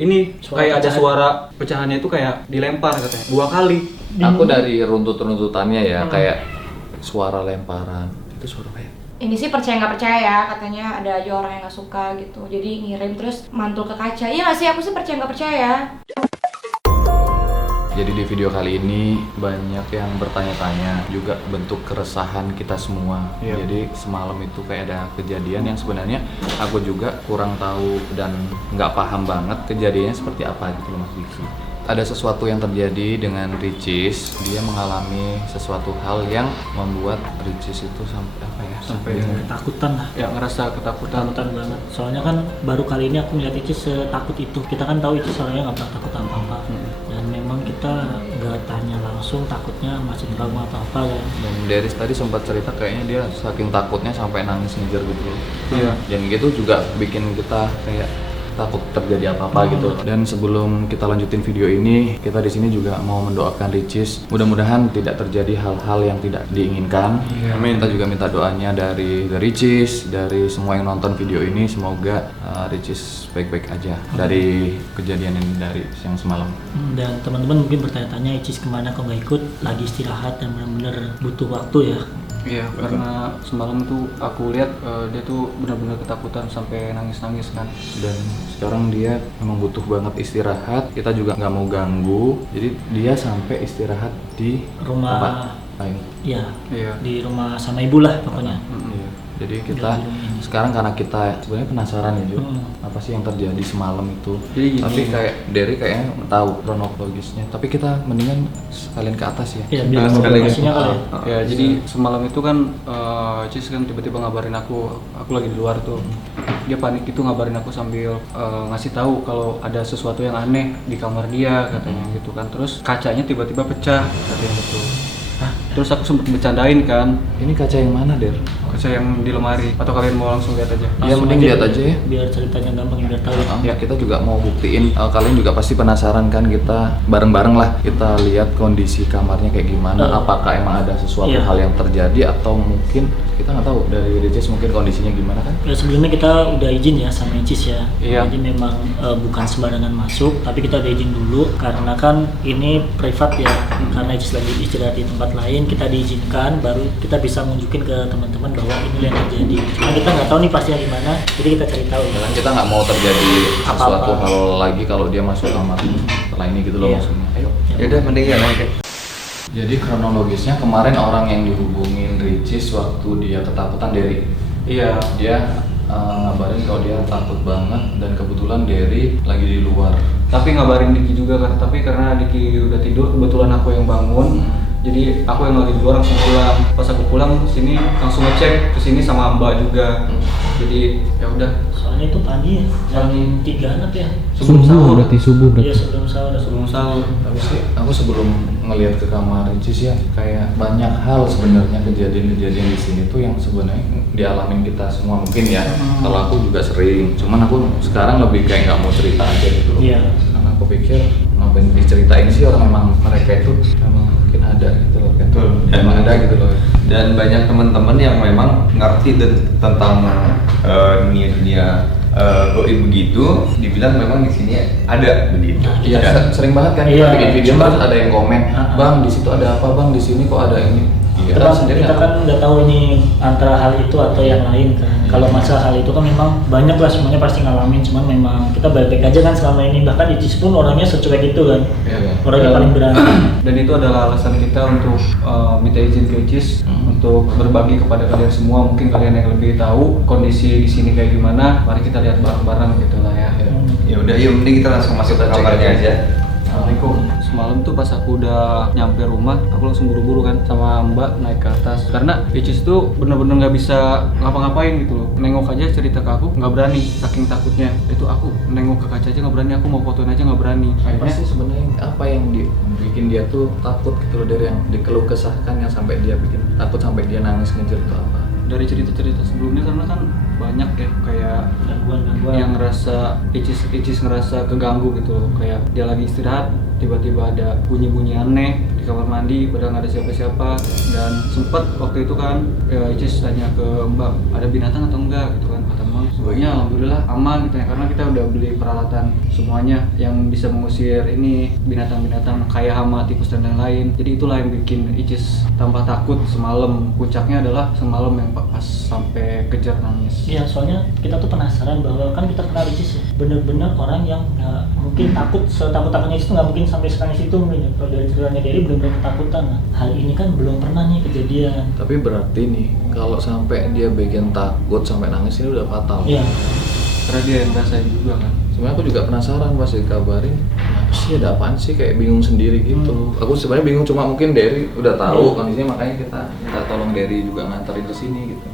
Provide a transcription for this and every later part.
ini Suara kayak ada pecahan. suara pecahannya itu kayak dilempar katanya 2 kali. Aku dari runtutannya ya kayak suara lemparan. Itu suara kayak Ini sih percaya nggak percaya ya, katanya ada aja orang yang nggak suka gitu, jadi ngirim terus mantul ke kaca. Iya nggak sih, aku sih percaya nggak percaya. Jadi di video kali ini banyak yang bertanya-tanya, juga bentuk keresahan kita semua. Iya. Jadi semalam itu kayak ada kejadian yang sebenarnya aku juga kurang tahu dan nggak paham banget kejadiannya seperti apa gitu loh Mas Diki. Ada sesuatu yang terjadi dengan Ricis, dia mengalami sesuatu hal yang membuat Ricis itu sampai apa ya? Sampai Ketakutan lah. ya ngerasa ketakutan. Ketakutan banget. Soalnya kan baru kali ini aku melihat Icis setakut itu. Kita kan tahu Icis soalnya nggak pernah takut apa-apa. Dan memang kita nggak tanya langsung takutnya masih trauma atau apa kan. Dan Deris tadi sempat cerita kayaknya dia saking takutnya sampai nangis ngejar gitu loh. Iya. Dan gitu juga bikin kita kayak takut terjadi apa-apa gitu. Dan sebelum kita lanjutin video ini, kita di sini juga mau mendoakan Ricis. Mudah-mudahan tidak terjadi hal-hal yang tidak diinginkan. Iya. Amin. Kita juga minta doanya dari Ricis, dari semua yang nonton video ini. Semoga Ricis baik-baik aja dari kejadian ini dari yang semalam. Dan teman-teman mungkin bertanya-tanya Icis kemana kok nggak ikut, lagi istirahat dan benar-benar butuh waktu ya. Iya, karena semalam tuh aku lihat dia tuh benar-benar ketakutan sampai nangis-nangis kan. Dan sekarang dia memang butuh banget istirahat. Kita juga nggak mau ganggu, jadi dia sampai istirahat di Rumah. tempat lain. Ya, Iya. di rumah sama ibu lah pokoknya. Iya. Jadi kita Di rumah ini. sekarang karena kita sebenarnya penasaran ya Ju, Hmm. apa sih yang terjadi semalam itu. Jadi gini. Tapi kayak Derry kayaknya tahu kronologisnya. Tapi kita mendingan sekalian ke atas ya. Ya, biar sekali lokasinya kali ya. Ya, jadi semalam itu kan Cis kan tiba-tiba ngabarin aku lagi di luar tuh. Dia panik itu ngabarin aku sambil ngasih tahu kalau ada sesuatu yang aneh di kamar dia katanya gitu kan. Terus kacanya tiba-tiba pecah katanya gitu. Terus aku sempet bercandain kan, Ini kaca yang mana, Der? kaca yang di lemari. Atau kalian mau langsung lihat aja? Ya mending lihat aja ya. Biar ceritanya gampang biar tahu. Ya, kita juga mau buktiin. Kalian juga pasti penasaran kan, kita bareng-bareng lah kita lihat kondisi kamarnya kayak gimana. Apakah emang ada sesuatu Iya. hal yang terjadi atau mungkin kita nggak tahu dari Ricis mungkin kondisinya gimana kan? Ya sebelumnya kita udah izin ya sama Icis ya. Iya. Jadi memang bukan sembarangan masuk, tapi kita udah izin dulu karena kan ini privat ya. Karena Icis lagi istirahat di tempat lain, kita diizinkan baru kita bisa nunjukin ke teman-teman bahwa ini yang terjadi. Cuma kita nggak tahu nih pastinya gimana, jadi kita cari tahu. Kan kita nggak mau terjadi Apa-apa. sesuatu hal lagi kalau dia masuk kamar setelah ini gitu loh Iya. maksudnya. Ayo. Ya udah mending ya oke. Jadi kronologisnya kemarin orang yang dihubungin Ricis waktu dia ketakutan Derry. Iya. Dia ngabarin kalau dia takut banget dan kebetulan Derry lagi di luar. Tapi ngabarin Diki juga kan, tapi karena Diki udah tidur, kebetulan aku yang bangun. Jadi aku yang lagi di luar langsung pulang. Pas aku pulang sini langsung ngecek ke sini sama Mbak juga. Jadi ya udah. Soalnya itu pagi ya, jam Pagi. 3 ya. Sebelum sahur. Iya sebelum sahur. Sebelum sahur. Tapi sih aku sebelum ngelihat ke kamar Ricis ya kayak banyak hal sebenarnya kejadian-kejadian di sini tuh yang sebenarnya dialamin kita semua mungkin ya. Kalau aku juga sering, cuman aku sekarang lebih kayak nggak mau cerita aja gitu loh. Iya. Karena aku pikir ngapain diceritain sih orang emang mereka itu emang mungkin ada gitu loh kan. Betul. Emang ada gitu loh. Dan banyak teman-teman yang memang ngerti tentang dunia goib begitu, dibilang memang di sini ada begitu. Iya, Dan- sering banget kan Iya, kita bikin video cuma- terus ada yang komen, "Bang, di situ ada apa, Bang? Di sini kok ada ini?" Iya. Kita sendiri Kita nggak kan nggak tahu ini antara hal itu atau yang lain kan. Kalau masalah hal itu kan memang banyak lah semuanya pasti ngalamin, cuman memang kita baik-baik aja kan selama ini. Bahkan Icis pun orangnya secuek itu kan, Iya. orangnya paling berani. Dan itu adalah alasan kita untuk minta izin ke Icis untuk berbagi kepada kalian semua. Mungkin kalian yang lebih tahu kondisi di sini kayak gimana. Mari kita lihat bareng-bareng gitu lah ya. Ya udah, yuk mending kita langsung masuk ke Kita cek kamarnya aja. aja. Assalamualaikum. Semalam tuh pas aku udah nyampe rumah, aku langsung buru-buru kan sama Mbak naik ke atas. Karena Icis tuh bener-bener nggak bisa ngapa-ngapain gitu loh. Nengok aja cerita ke aku nggak berani, saking takutnya. Itu aku nengok ke kaca aja nggak berani, aku mau fotoin aja nggak berani. Apa Akhirnya sih sebenarnya apa yang bikin dia tuh takut gitu loh, dari yang dikeluh kesahkan yang sampai dia bikin takut sampai dia nangis ngejar itu apa? dari cerita-cerita sebelumnya karena kan banyak ya kayak Gangguan-gangguan. yang ngerasa Icis ngerasa keganggu gitu loh, kayak dia lagi istirahat tiba-tiba ada bunyi-bunyi aneh di kamar mandi padahal nggak ada siapa-siapa. Dan sempet waktu itu kan Icis tanya ke Mbak ada binatang atau enggak gitu kan, kata Mbak Sebenarnya alhamdulillah aman gitu ya, karena kita udah beli peralatan semuanya yang bisa mengusir ini binatang-binatang kayak hama, tikus dan lain-lain. Jadi itulah yang bikin Icis tambah takut semalam. Puncaknya adalah semalam yang pas sampai kejar nangis. Iya, soalnya kita tuh penasaran bahwa kan kita kenal Icis ya, bener-bener orang yang nggak mungkin takut setakut-takutnya itu, nggak mungkin sampai senangis itu mungkin ya. Kalau dari ceritanya Derry bener-bener ketakutan. Nah, hal ini kan belum pernah nih kejadian. Tapi berarti nih kalau sampai dia bikin takut sampai nangis ini udah fatal. Iya. Karena dia yang rasain juga kan. Sebenarnya aku juga penasaran pas dikabarin, apa sih, ada apaan sih, kayak bingung sendiri gitu. Aku sebenarnya bingung, cuma mungkin Derry udah tahu kondisinya, makanya kita tolong Derry juga nganterin ke sini gitu.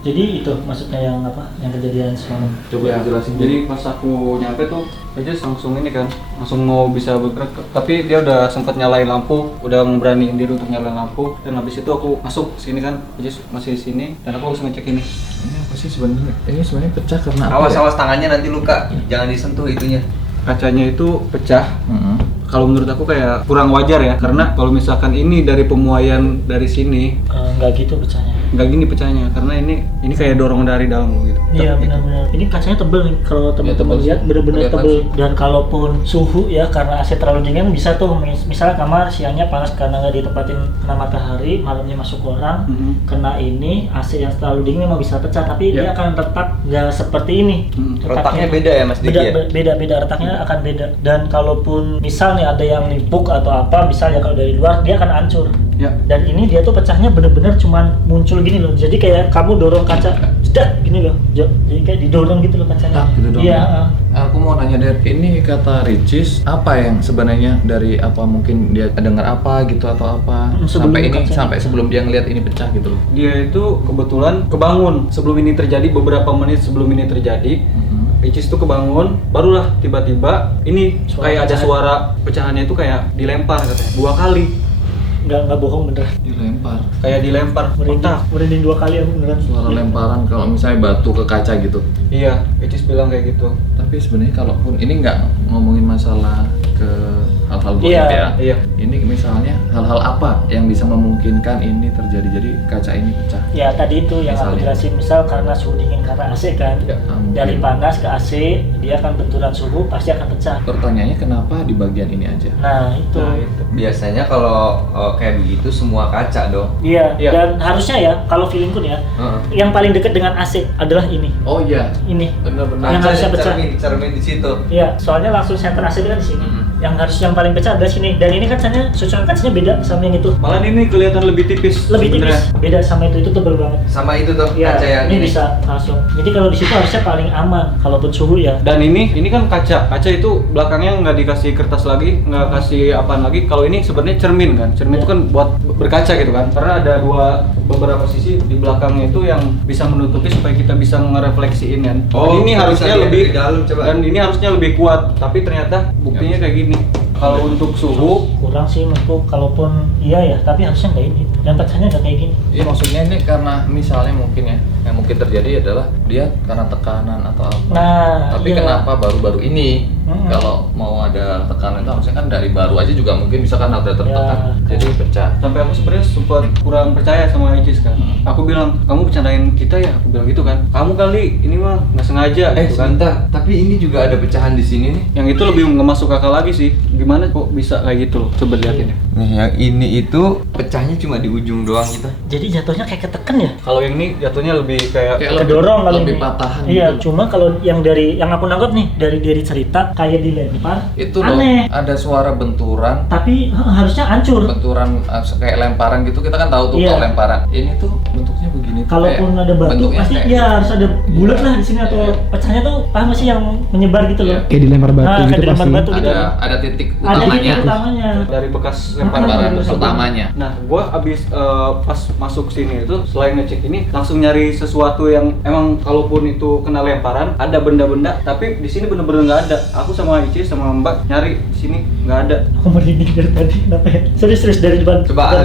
Jadi itu maksudnya yang apa? Yang kejadian semalam. Coba Ya, dijelasin. jadi pas aku nyampe tuh aja langsung ini kan, langsung mau bisa bergerak, tapi dia udah sempat nyalain lampu, udah ngeberaniin diri untuk nyalain lampu, dan habis itu aku masuk sini kan, aja masih di sini, dan aku langsung ngecek ini. Ini apa sih sebenarnya? Ini sebenarnya pecah karena apa? Awas ya? awas tangannya nanti luka, jangan disentuh itunya. Kacanya itu pecah. Mm-mm. Kalau menurut aku kayak kurang wajar ya, karena kalau misalkan ini dari pemuaian dari sini, Nggak gitu pecahnya. nggak gini pecahnya, karena ini kayak dorong dari dalam gitu. Iya Gitu. benar-benar. Ini kacanya tebel nih kalau teman-teman tebel sih. lihat, benar-benar Kelihatan tebel. sih. Dan kalaupun suhu ya, karena AC terlalu dingin bisa tuh, misalnya kamar siangnya panas karena nggak ditempatin kena matahari, malamnya masuk orang, Mhm. kena ini AC yang terlalu dingin memang bisa pecah, tapi dia Ya. akan retak nggak seperti ini. Retaknya beda ya Mas Diki ya? Beda retaknya akan beda. Dan kalaupun misal nih ada yang limpuk atau apa, misal ya kalau dari luar dia akan hancur. Ya. Dan ini dia tuh pecahnya bener-bener cuman muncul gini loh. Jadi kayak kamu dorong kaca, jedak gini loh. Jadi kayak didorong gitu loh kacanya. Tak gitu dong. Iya. Aku mau nanya Der, ini kata Ricis apa yang sebenarnya dari apa, mungkin dia dengar apa gitu atau apa Sebelum sampai ini kacanya. sampai sebelum dia ngelihat ini pecah gitu loh. Dia itu kebetulan kebangun sebelum ini terjadi, beberapa menit sebelum ini terjadi. Icis tuh kebangun, barulah tiba-tiba ini Suara kayak ada pecahan. suara pecahannya itu kayak dilempar katanya 2 kali, Nggak bohong bener. Dilempar. kayak dilempar kotak. Merinding 2 kali aku beneran. Suara lemparan kalau misalnya batu ke kaca gitu. Iya, Icis bilang kayak gitu. Tapi sebenarnya kalaupun ini nggak ngomongin masalah ke hal-hal goib Iya, ya. iya. Ini misalnya hal-hal apa yang bisa memungkinkan ini terjadi, jadi kaca ini pecah. Ya tadi itu yang aku Misalnya. jelasin, misal karena suhu dingin karena AC kan. Ya, mungkin. Dari panas ke AC, dia akan benturan suhu pasti akan pecah. Pertanyaannya kenapa di bagian ini aja? Nah itu. Nah, itu. Biasanya kalau kayak begitu semua kaca dong. Iya. Iya. Dan harusnya ya kalau feelingku nih ya, yang paling dekat dengan AC adalah ini. Oh iya, Ini. benar-benar. Yang harusnya pecah. cermin di situ. Iya, soalnya langsung center AC kan di sini. Mm-mm. Yang harus yang paling pecah adalah sini. Dan ini kacanya, susunan kacanya beda sama yang itu. Malah ini kelihatan lebih tipis. Lebih tipis. sebenarnya. Beda sama itu tebel banget. Sama itu tuh Iya, kaca yang ini bisa langsung. Jadi kalau di situ harusnya paling aman kalaupun suhu ya. Dan ini kan kaca itu belakangnya nggak dikasih kertas lagi, nggak kasih apaan lagi. Kalau ini sebenarnya cermin kan, cermin itu kan buat berkaca gitu kan. Karena ada beberapa sisi di belakangnya itu yang bisa menutupi supaya kita bisa ngerefleksiin kan. Oh, Dan ini bisa harusnya dilihat lebih dari dalam, coba. dan ini harusnya lebih kuat, tapi ternyata buktinya kayak gini. Kalau untuk suhu, Kurang sih menurutku, kalaupun iya ya, tapi harusnya nggak ini. Dan pecahnya nggak kayak gini. Iya, maksudnya ini karena misalnya mungkin ya, yang mungkin terjadi adalah dia karena tekanan atau apa. Nah, Tapi iya. kenapa baru-baru ini? Mm-mm. Kalau mau ada tekanan itu harusnya kan dari baru aja juga mungkin bisa kan ada tertekan, Ya. jadi pecah. sampai aku sebenarnya sempat kurang percaya sama Icis kan. Aku bilang, kamu bercandain kita ya? Aku bilang gitu kan. Kamu kali ini mah nggak sengaja gitu kan. Sebentar, tapi ini juga ada pecahan di sini nih. Yang itu lebih nggak masuk akal lagi sih. Gimana kok bisa kayak gitu loh? Coba liatin ya. Nih, yang ini itu pecahnya cuma di ujung doang kita. Jadi jatuhnya kayak ketekan ya. Kalau yang ini jatuhnya lebih kayak Kayak Kedorong kali lebih ini. patahan Iya, gitu. cuma kalau yang aku nangkep nih dari cerita kayak dilempar. Itu loh, aneh. ada suara benturan, Tapi harusnya hancur. kayak lemparan gitu, kita kan tahu tuh Iya. kalau lemparan. Ini tuh bentuknya begini tuh, Kalaupun kayak ada batu bentuknya pasti kayak- ya harus ada bulat lah di sini atau Iya. pecahnya tuh paham nggak sih yang menyebar gitu loh. Iya. Kayak dilempar batu Kayak gitu dilempar pasti. batu gitu. ada titik Ada utamanya. titik utamanya. dari bekas Lemparan lemparan tersebut. utamanya. Nah, gua abis pas masuk sini itu selain ngecek ini langsung nyari sesuatu yang emang kalaupun itu kena lemparan ada benda-benda, tapi di sini bener-bener nggak ada. Aku sama Ici sama Mbak nyari di sini nggak ada. Aku merinding dari tadi, kenapa ya? Serius dari depan. Coba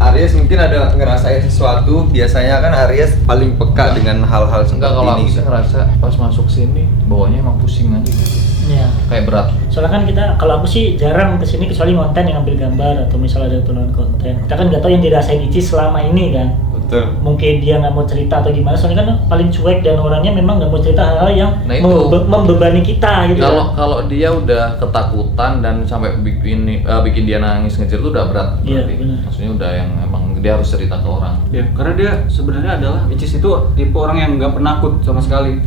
Aries mungkin ada ngerasain sesuatu. Biasanya kan Aries paling peka dengan hal-hal Enggak, seperti kalau ini. aku sih ngerasa pas masuk sini bawahnya emang pusing aja gitu. Iya. Kayak berat. Soalnya kan kalau aku sih jarang kesini kecuali konten yang ambil gambar atau misalnya ada penulisan konten. Kita kan nggak tahu yang dirasain Ici selama ini kan. Betul. Mungkin dia nggak mau cerita atau gimana, soalnya kan paling cuek dan orangnya memang nggak mau cerita hal-hal yang Nah, itu. membebani kita gitu. Kalau dia udah ketakutan dan sampai bikin dia nangis ngejar itu udah berat. Iya, berarti. benar. Maksudnya udah yang emang dia harus cerita ke orang. Ya, karena dia sebenarnya adalah Icis itu tipe orang yang nggak penakut sama sekali,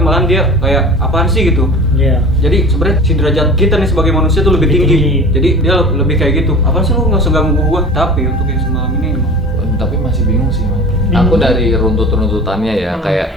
malahan dia kayak apaan sih gitu. Iya. Jadi sebenarnya si derajat kita nih sebagai manusia tuh lebih Lebih tinggi. tinggi. Jadi dia lebih kayak gitu. Apaan sih lu nggak usah ganggu gua? Tapi untuk yang semalam ini emang Tapi masih bingung sih, Bang. Bingung. Aku dari runtutannya ya kayak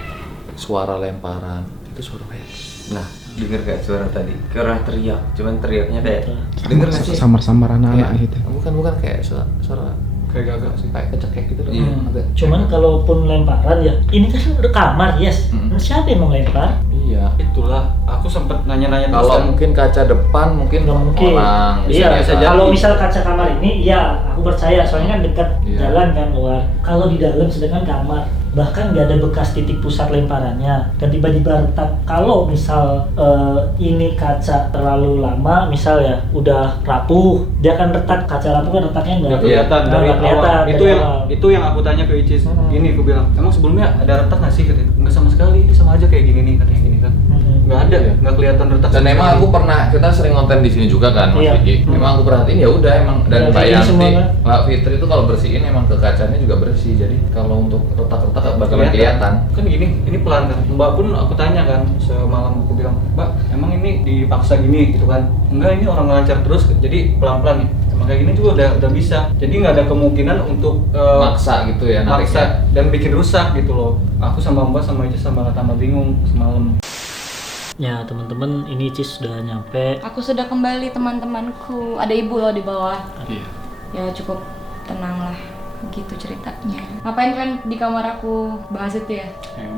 suara lemparan. Itu suara kayak Nah, denger gak suara tadi? Kayak orang teriak, cuman teriaknya kayak denger gak sih? Samar-samar anak-anak kayak- gitu. Bukan kayak suara kayak gagak sih. kayak kecekek gitu. Iya. Agak. Cuman kalaupun lemparan ya, ini kan udah kamar, yes. Siapa yang mau lempar? Iya. Itulah, aku sempet nanya-nanya terus Kalau kan. mungkin kaca depan mungkin Nggak mungkin. orang Iya, bisa jadi. kalau misal kaca kamar ini, ya aku percaya, soalnya kan dekat Iya. jalan kan luar. Kalau di dalam sedangkan kamar, bahkan nggak ada bekas titik pusat lemparannya dan tiba-tiba retak. Kalau misal ini kaca terlalu lama, misal ya udah rapuh, dia akan retak. Kaca rapuh kan retaknya Nggak kelihatan nggak dari kelihatan. awal. dari Itu yang awal. itu yang aku tanya ke Icis. Gini aku bilang, emang sebelumnya ada retak nggak sih? Katanya, nggak sama sekali, ini sama aja kayak gini nih katanya gini kan. Nggak ada, Iya. nggak kelihatan retak. Dan sama emang sekali. aku pernah, kita sering konten di sini juga kan, Mas Iya. Vicky. Emang aku perhatiin ya udah emang dan Ya, Mbak kayak gini Yanti, semua kan. Mbak Fitri itu kalau bersihin emang ke kacanya juga bersih. Jadi kalau untuk retak-retak bakalan kelihatan. Kan gini, ini pelan kan. Mbak pun aku tanya kan semalam, aku bilang, Mbak, emang ini dipaksa gini gitu kan? Enggak, ini orang lancar terus, jadi pelan-pelan nih. Emang kayak gini juga udah bisa. Jadi nggak ada kemungkinan untuk Maksa gitu ya nanti. maksa dan bikin rusak gitu loh. Aku sama Mbak sama Icis sama tambah bingung semalam. Ya teman-teman, ini Cis sudah nyampe. Aku sudah kembali teman-temanku. Ada ibu loh di bawah. Iya. Ya cukup tenang lah. Gitu ceritanya. Ngapain kalian di kamar aku bahas itu ya?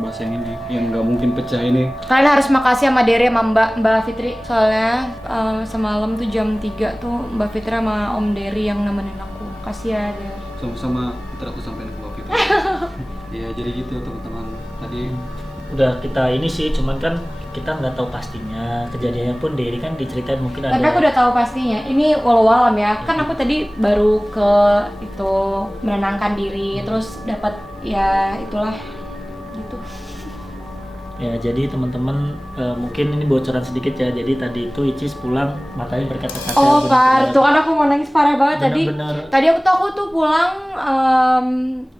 Bahas yang ini, yang nggak mungkin pecah ini. Kalian harus makasih sama Dere sama Mbak Fitri. Soalnya semalam tuh jam 3 tuh Mbak Fitri sama Om Deri yang nemenin aku. Kasih ya Der. Sama-sama, ntar aku sampein ke Mbak Fitri. Iya, jadi gitu teman-teman. Tadi Udah kita ini sih, cuman kan kita nggak tahu pastinya. Kejadiannya pun Deri kan diceritain mungkin ada. Tapi aku udah tahu pastinya. Ini walau alam ya. Kan aku tadi baru ke itu menenangkan diri, terus dapat ya itulah gitu. Ya jadi teman-teman mungkin ini bocoran sedikit ya. Jadi tadi itu Icis pulang matanya berkaca-kaca. Oh, bener-bener. Par, tuh kan aku mau nangis parah banget tadi. Bener-bener. Tadi aku tuh pulang,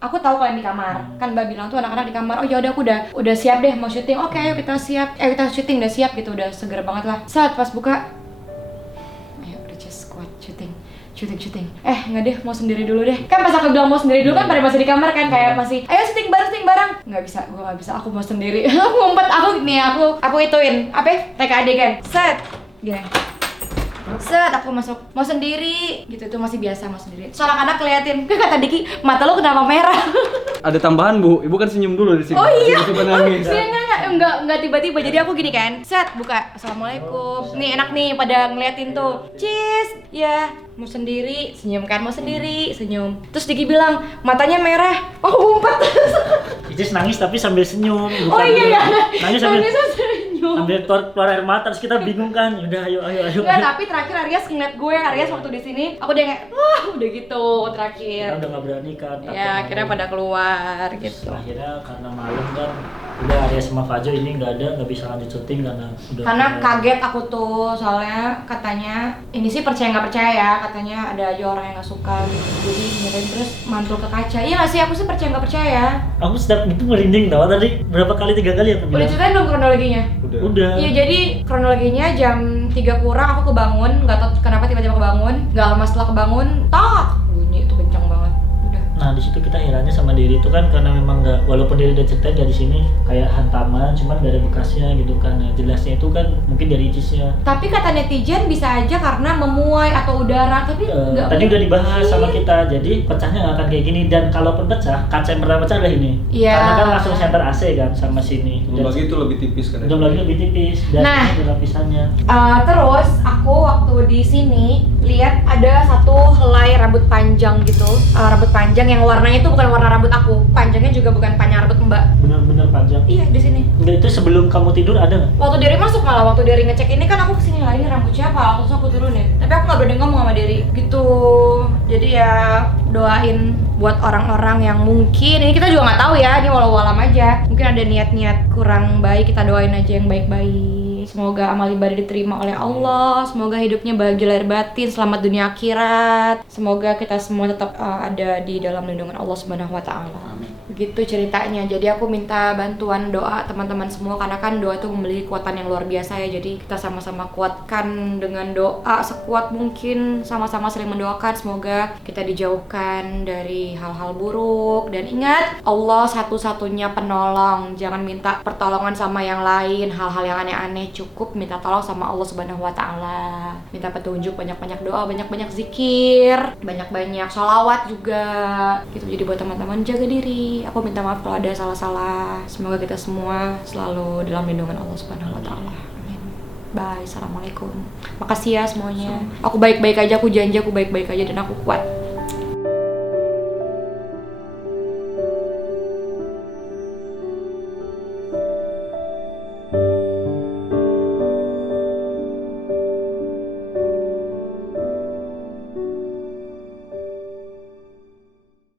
aku tahu kalian di kamar. Kan Mbak bilang tuh anak-anak di kamar. Oh ya udah, aku udah siap deh mau syuting. Oke, ayo kita siap. Kita syuting udah siap gitu, udah seger banget lah. Saat pas buka, ayo udah just kuat syuting. Nggak deh, mau sendiri dulu deh. Kan pas aku bilang mau sendiri dulu kan pada masih di kamar kan kayak masih, ayo syuting bareng. Nggak bisa, gue nggak bisa. Aku mau sendiri. Aku ngumpet, aku ituin apa? Ya? Reka adegan. Set, gini. Set, aku masuk, mau sendiri gitu, itu masih biasa mau sendiri. Soalnya anak keliatin, kata Diki, mata lo kenapa merah? ada tambahan Bu, Ibu kan senyum dulu di sini. Oh iya, Tiba-tiba nangis. enggak tiba-tiba. Jadi aku gini kan, set, buka, assalamualaikum. Nih enak nih pada ngeliatin tuh, cheese, ya mau sendiri, senyum kan, mau sendiri, senyum. Terus Diki bilang, matanya merah, oh ngumpet. Icis nangis tapi sambil senyum. Oh iya ya, Nangis sambil senyum. keluar air mata, terus kita bingung kan. Udah ayo. Enggak, tapi terakhir Aries ngeliat gue, Aries waktu di sini, aku udah kayak, wah udah gitu terakhir. Kita udah nggak berani kan. Ya, akhirnya pada keluar gitu. Akhirnya karena malam kan, udah Arya sama Fajo ini nggak bisa lanjut syuting karena udah. Karena kaget aku tuh, soalnya katanya ini sih percaya nggak percaya ya, katanya ada aja orang yang nggak suka gitu, jadi ngirim terus mantul ke kaca. Iya nggak sih, aku sih percaya nggak percaya. Aku sedang itu merinding tau tadi berapa kali 3 kali aku Udah bilang. ceritain belum kronologinya? Udah. Iya, jadi kronologinya jam 3 kurang aku kebangun, nggak tahu kenapa tiba-tiba kebangun. Nggak lama setelah kebangun, tak bunyi itu kencang banget. Udah. Nah di situ kita herannya sama Diri itu kan karena memang nggak, walaupun Diri udah ceritain dari sini kayak hantaman, cuman nggak ada bekasnya gitu kan. Nah, jelasnya itu kan mungkin dari Icisnya. Tapi kata netizen bisa aja karena memuai atau udara, tapi nggak. Tadi udah dibahas mungkin. sama kita, jadi pecahnya nggak akan kayak gini. Dan kalaupun pecah, kaca yang pertama pecah adalah ini. Iya. Karena kan langsung center AC kan sama sini. Belum lagi itu lebih tipis kan. Belum lagi lebih tipis dan Nah. ini ada lapisannya. Terus aku waktu di sini lihat ada satu helai rambut panjang gitu, rambut panjang yang warnanya itu bukan warna rambut aku, panjangnya juga bukan panjang rambut Mbak. Bener-bener panjang. Iya di sini. Enggak, itu sebelum kamu tidur ada nggak? Waktu Deri masuk malah, waktu Deri ngecek ini kan aku kesini lah, ini rambut siapa? Terus aku turunin. Tapi aku nggak berani ngomong sama Deri gitu. Jadi ya doain buat orang-orang yang mungkin, ini kita juga nggak tahu ya, ini walau alam aja, mungkin ada niat-niat kurang baik, kita doain aja yang baik-baik. Semoga amal ibadah diterima oleh Allah, semoga hidupnya bahagia lahir batin, selamat dunia akhirat, semoga kita semua tetap ada di dalam lindungan Allah Subhanahu wa Ta'ala. Begitu ceritanya. Jadi aku minta bantuan doa teman-teman semua, karena kan doa itu memiliki kekuatan yang luar biasa ya. Jadi kita sama-sama kuatkan dengan doa sekuat mungkin, sama-sama sering mendoakan semoga kita dijauhkan dari hal-hal buruk. Dan ingat, Allah satu-satunya penolong. Jangan minta pertolongan sama yang lain, hal-hal yang aneh-aneh, cukup minta tolong sama Allah Subhanahu wa Ta'ala. Minta petunjuk, banyak-banyak doa, banyak-banyak zikir, banyak-banyak sholawat juga gitu. Jadi buat teman-teman, jaga diri. Aku minta maaf kalau ada salah-salah. Semoga kita semua selalu dalam lindungan Allah Subhanahu wa Ta'ala. Amin. Bye. Assalamualaikum. Makasih ya semuanya. Aku baik-baik aja, aku janji aku baik-baik aja dan aku kuat.